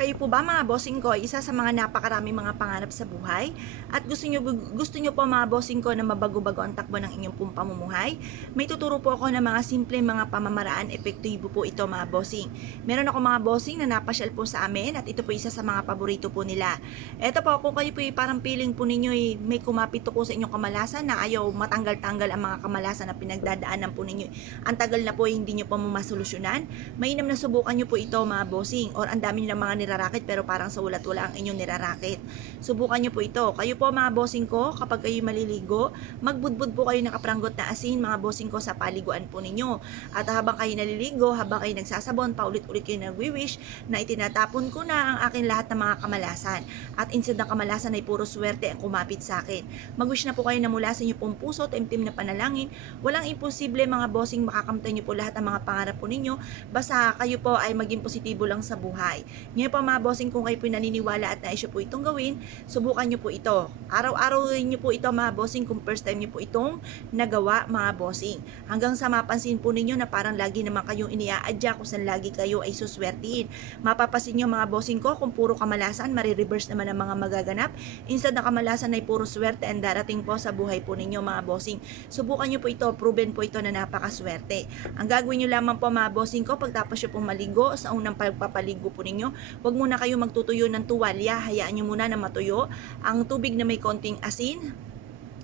Kayo po ba mga bossing ko ay isa sa mga napakaraming mga pangarap sa buhay? At gusto nyo po mga bossing ko na mabago-bago ang takbo ng inyong pong pamumuhay? May tuturo po ako ng mga simple mga pamamaraan, epektibo po ito mga bossing. Meron ako mga bossing na napasyal po sa amin at ito po isa sa mga paborito po nila. Eto po, kung kayo po parang feeling po ninyo may kumapit ko sa inyong kamalasan na ayaw matanggal-tanggal ang mga kamalasan na pinagdadaanan po ninyo. Ang tagal na po hindi nyo pa masolusyonan. Mainam na subukan nyo po ito mga bossing, or ang dami nyo ng mga nirarakit pero parang sa ulat wala ang inyong nirarakit. Subukan nyo po ito. Kayo po mga bossing ko, kapag kayo maliligo, magbudbud po kayo ng kapranggot na asin mga bossing ko sa paliguan po ninyo. At habang kayo naliligo, habang kayo nagsasabon, paulit-ulit kayo nagwi-wish na itinatapon ko na ang akin lahat ng mga kamalasan. At instead ng kamalasan ay puro swerte ang kumapit sa akin. Mag-wish na po kayo na mula sa inyo pong puso, taimtim na panalangin. Walang imposible mga bossing, makakamtan nyo po lahat ng mga pangarap po ninyo. Basta kayo po ay maging positibo lang sa buhay. Ngayon po mga bossing, kung kayo po naniniwala at nais po itong gawin, subukan nyo po ito. Araw-araw nyo po ito mga bossing kung first time nyo po itong nagawa mga bossing. Hanggang sa mapansin po ninyo na parang lagi naman kayong iniaadya kung saan lagi kayo ay suswertihin. Mapapasin nyo mga bossing ko kung puro kamalasan, marireverse naman ang mga magaganap. Instead na kamalasan ay puro swerte ang darating po sa buhay po ninyo mga bossing. Subukan nyo po ito, proven po ito na napakaswerte. Ang gagawin nyo lamang po mga bossing ko, pagtapos nyo pong maligo sa unang pagpapaligo po ninyo, huwag muna kayo magtutuyo ng tuwalya, hayaan nyo muna na matuyo ang tubig na may konting asin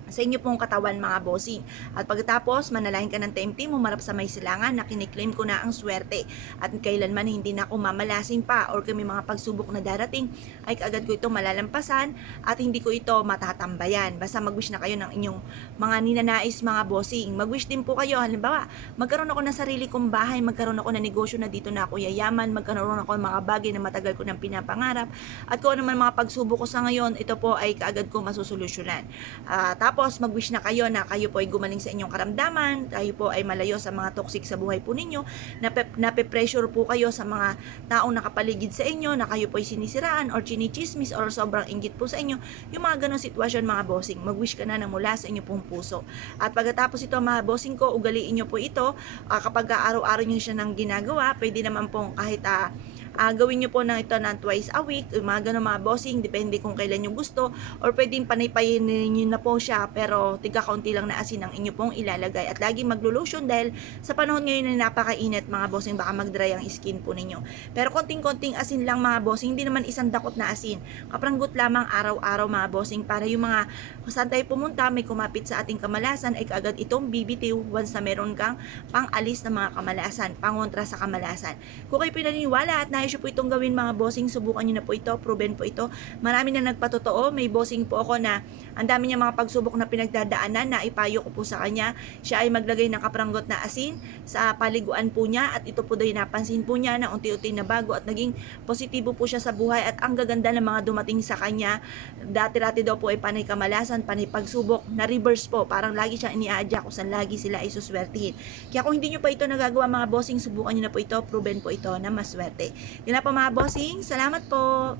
sa inyo pong katawan mga bossing. At pagkatapos, manalangin ka ng taimtim, humarap sa may silangan na kiniklaim ko na ang swerte. At kailanman hindi na ako mamalasin pa or kami mga pagsubok na darating, ay kaagad ko ito malalampasan at hindi ko ito matatambayan. Basta mag-wish na kayo ng inyong mga ninanais mga bossing. Mag-wish din po kayo. Halimbawa, magkaroon ako ng sarili kong bahay, magkaroon ako ng negosyo na dito na ako yayaman, magkaroon ako ng mga bagay na matagal ko ng pinapangarap. At kung ano man mga pagsubok ko sa ngayon, ito po ay kaagad ko masusolusyonan. Tapos mag-wish na kayo kayo po ay gumaling sa inyong karamdaman, kayo po ay malayo sa mga toxic sa buhay po ninyo, nape-pressure po kayo sa mga taong nakapaligid sa inyo, na kayo po ay sinisiraan or chinichismis or sobrang inggit po sa inyo, yung mga ganong sitwasyon mga bossing, mag-wish ka na mula sa inyo pong puso. At pagkatapos ito mga bossing ko, ugaliin nyo po ito, kapag araw-araw nyo siya nang ginagawa, pwede naman pong kahit gawin nyo po ng ito ng twice a week, mga ganun mga bossing, depende kung kailan nyo gusto, or pwedeng panaypayin nyo na po siya, pero tiga-kaunti lang na asin ang inyo pong ilalagay. At lagi maglo-lotion dahil sa panahon ngayon na napakainit mga bossing, baka mag-dry ang skin po ninyo. Pero konting-konting asin lang mga bossing, hindi naman isang dakot na asin. Kapranggot lamang araw-araw mga bossing, para yung mga kung saan tayo pumunta, may kumapit sa ating kamalasan, ay kaagad itong bibitiw once na meron kang pang-alis na mga kamalasan, pangontra sa kamalasan. Kung kayo pinaniniwala at nais po itong gawin mga bossing, subukan nyo na po ito, proven po ito. Marami na nagpatotoo, may bossing po ako na ang dami niya mga pagsubok na pinagdadaanan, na ipayo ko po sa kanya. Siya ay maglagay ng kapranggot na asin sa paliguan po niya, at ito po daw napansin po niya na unti-unti na bago at naging positibo po siya sa buhay, at ang gaganda ng mga dumating sa kanya. Dati-dati daw po ay panay kamalasan, panay pagsubok, na reverse po, parang lagi siyang iniaadya kung saan lagi sila ay suswertihin. Kaya kung hindi nyo pa ito nagagawa mga bossing, subukan nyo na po ito, proven po ito na maswerte. Yun na po mga bossing, salamat po.